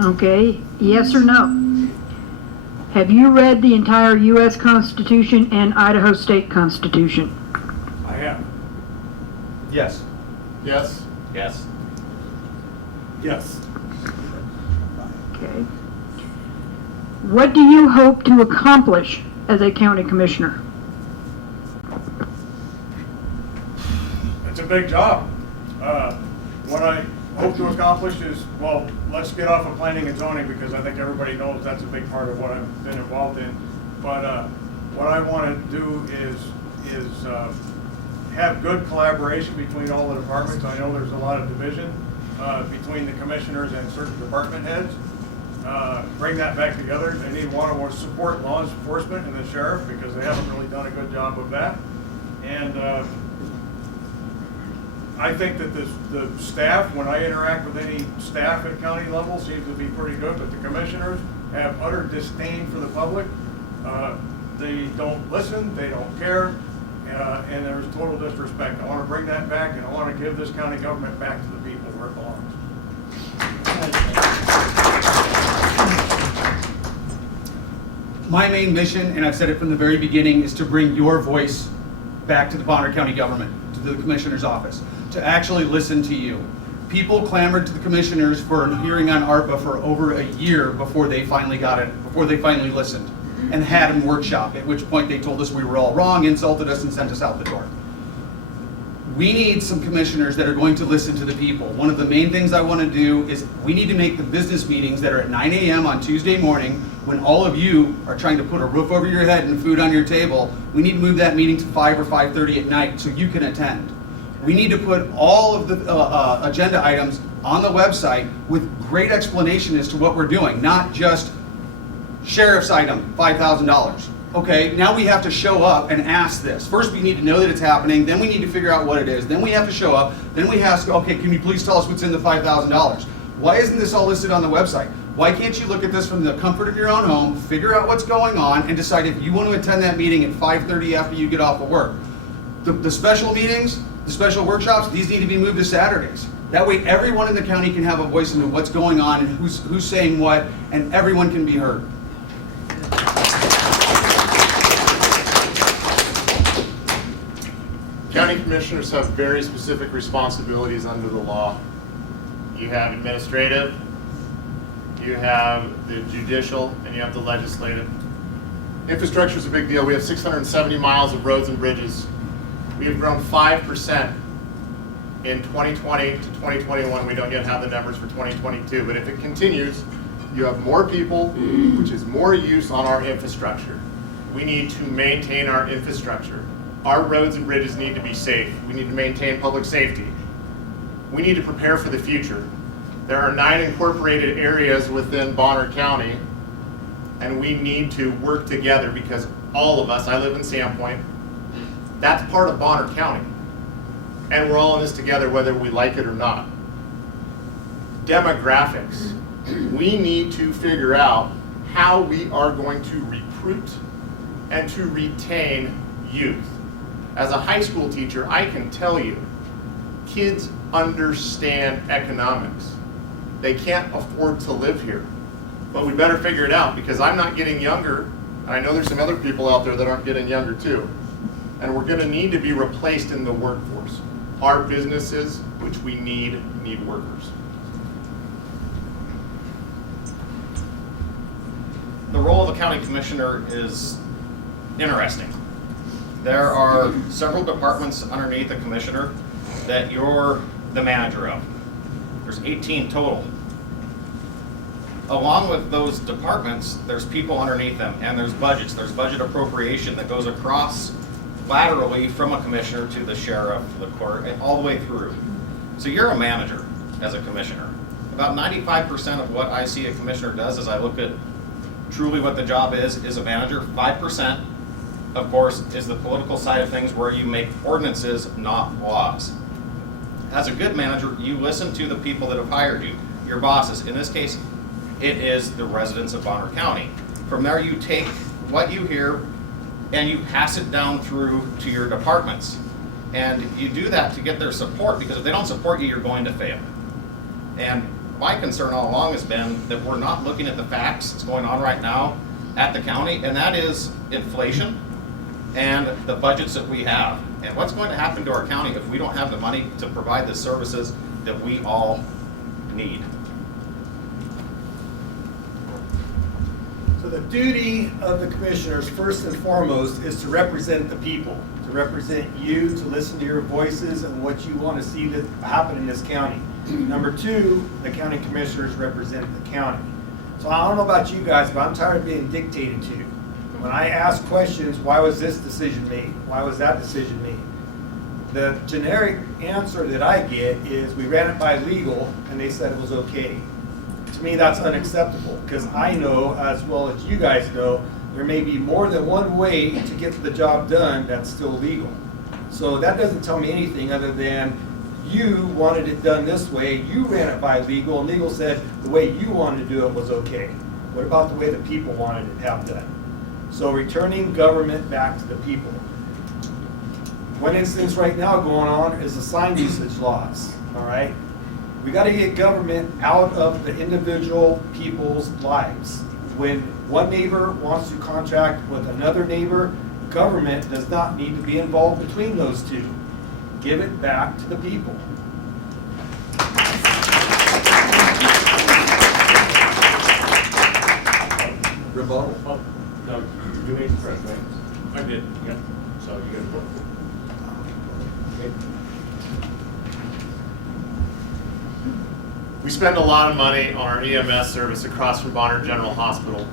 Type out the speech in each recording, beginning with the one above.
Okay, yes or no? Have you read the entire U.S. Constitution and Idaho State Constitution? I have. Yes. Yes. Yes. Yes. Okay. What do you hope to accomplish as a county commissioner? It's a big job. What I hope to accomplish is, well, let's get off of planning and zoning, because I think everybody knows that's a big part of what I've been involved in. But what I want to do is have good collaboration between all the departments. I know there's a lot of division between the commissioners and certain department heads. Bring that back together. They need to support law enforcement and the sheriff, because they haven't really done a good job of that. And I think that the staff, when I interact with any staff at county level, seems to be pretty good, but the commissioners have utter disdain for the public. They don't listen, they don't care, and there's total disrespect. I want to bring that back, and I want to give this county government back to the people where it belongs. My main mission, and I've said it from the very beginning, is to bring your voice back to the Bonner County government, to the commissioner's office, to actually listen to you. People clamored to the commissioners for a hearing on ARPA for over a year before they finally got it, before they finally listened and had a workshop, at which point they told us we were all wrong, insulted us, and sent us out the door. We need some commissioners that are going to listen to the people. One of the main things I want to do is we need to make the business meetings that are at 9 a.m. on Tuesday morning, when all of you are trying to put a roof over your head and food on your table, we need to move that meeting to 5 or 5:30 at night so you can attend. We need to put all of the agenda items on the website with great explanation as to what we're doing, not just sheriff's item, $5,000. Okay, now we have to show up and ask this. First, we need to know that it's happening, then we need to figure out what it is, then we have to show up, then we ask, okay, can you please tell us what's in the $5,000? Why isn't this all listed on the website? Why can't you look at this from the comfort of your own home, figure out what's going on, and decide if you want to attend that meeting at 5:30 after you get off of work? The special meetings, the special workshops, these need to be moved to Saturdays. That way everyone in the county can have a voice into what's going on and who's saying what, and everyone can be heard. County commissioners have very specific responsibilities under the law. You have administrative, you have the judicial, and you have the legislative. Infrastructure is a big deal. We have 670 miles of roads and bridges. We have grown 5% in 2020 to 2021. We don't yet have the numbers for 2022, but if it continues, you have more people, which is more use on our infrastructure. We need to maintain our infrastructure. Our roads and bridges need to be safe. We need to maintain public safety. We need to prepare for the future. There are 9 incorporated areas within Bonner County, and we need to work together because all of us, I live in Sandpoint, that's part of Bonner County. And we're all in this together whether we like it or not. Demographics. We need to figure out how we are going to recruit and to retain youth. As a high school teacher, I can tell you, kids understand economics. They can't afford to live here. But we better figure it out because I'm not getting younger, and I know there's some other people out there that aren't getting younger too. And we're gonna need to be replaced in the workforce. Our businesses, which we need workers. The role of a county commissioner is interesting. There are several departments underneath a commissioner that you're the manager of. There's 18 total. Along with those departments, there's people underneath them, and there's budgets. There's budget appropriation that goes across laterally from a commissioner to the sheriff, the court, and all the way through. So you're a manager as a commissioner. About 95% of what I see a commissioner does as I look at truly what the job is a manager. 5%, of course, is the political side of things where you make ordinances, not laws. As a good manager, you listen to the people that have hired you, your bosses. In this case, it is the residents of Bonner County. From there, you take what you hear and you pass it down through to your departments. And you do that to get their support, because if they don't support you, you're going to fail. And my concern all along has been that we're not looking at the facts that's going on right now at the county, and that is inflation and the budgets that we have. And what's going to happen to our county if we don't have the money to provide the services that we all need? So the duty of the commissioners, first and foremost, is to represent the people, to represent you, to listen to your voices and what you want to see that happen in this county. Number two, the county commissioners represent the county. So I don't know about you guys, but I'm tired of being dictated to. When I ask questions, why was this decision made? Why was that decision made? The generic answer that I get is we ran it by legal and they said it was okay. To me, that's unacceptable, because I know, as well as you guys know, there may be more than one way to get the job done that's still legal. So that doesn't tell me anything other than you wanted it done this way, you ran it by legal, and legal said the way you wanted to do it was okay. What about the way the people wanted it to have done? So returning government back to the people. One instance right now going on is the sign usage laws, all right? We got to get government out of the individual people's lives. When one neighbor wants to contract with another neighbor, government does not need to be involved between those two. Give it back to the people. Rebuttal? Oh, no, you made the first, right? I did, yeah. So you got to okay. We spend a lot of money on our EMS service across from Bonner General Hospital.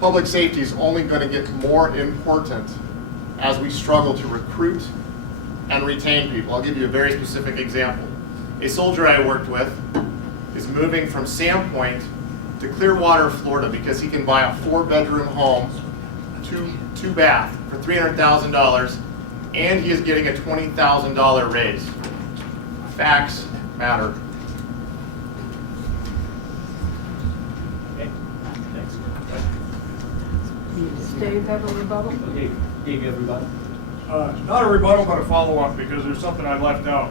Public safety is only going to get more important as we struggle to recruit and retain people. I'll give you a very specific example. A soldier I worked with is moving from Sandpoint to Clearwater, Florida, because he can buy a 4-bedroom home, two bath for $300,000, and he is getting a $20,000 raise. Facts matter. Okay, next. Does Dave have a rebuttal? Okay, Dave, everybody. Not a rebuttal, but a follow-up, because there's something I left out.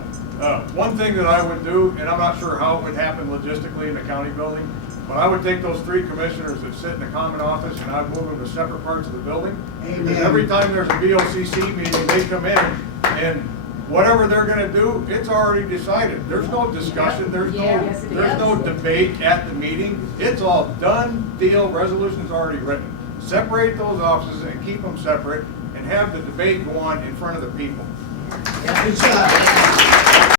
One thing that I would do, and I'm not sure how it would happen logistically in the county building, but I would take those 3 commissioners that sit in the common office and I'd move them to separate parts of the building. Because every time there's a BOCC meeting, they come in and whatever they're gonna do, it's already decided. There's no discussion, there's no debate at the meeting. It's all done, deal, resolution's already written. Separate those offices and keep them separate and have the debate go on in front of the people. Good job.